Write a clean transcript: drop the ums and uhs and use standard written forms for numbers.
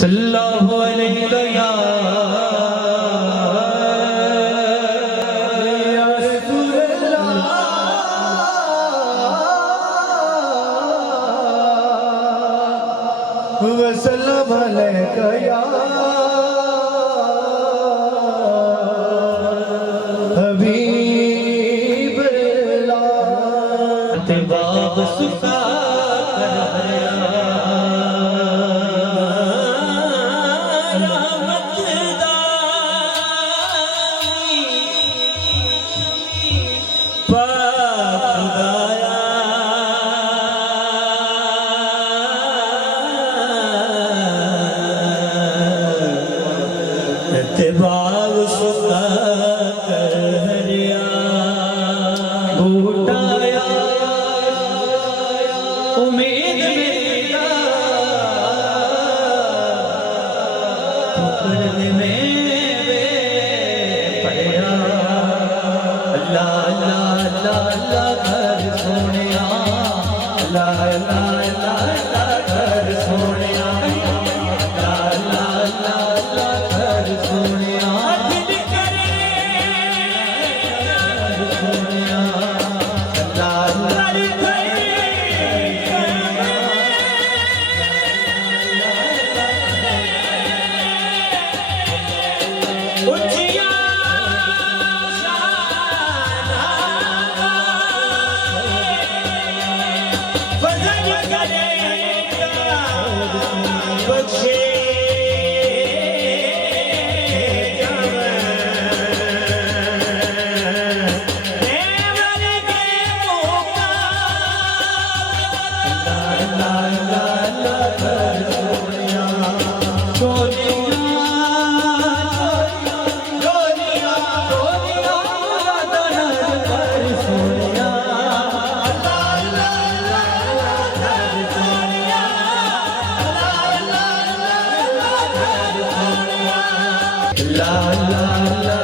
सल्लल्लाहु अलैहि या रसूल अल्लाह वसल्लम अलैका या हबीब अल्लाह बाब सुखा बाग सुखा कर हरिया भूटाया उम्मीद मेरा पकड़ने में पड़या अल्लाह अल्लाह अल्लाह अल्लाह घर सोनिया अल्लाह अल्लाह अल्लाह अल्लाह घर सोनिया अल्लाह अल्लाह अल्लाह अल्लाह घर सोनिया La la la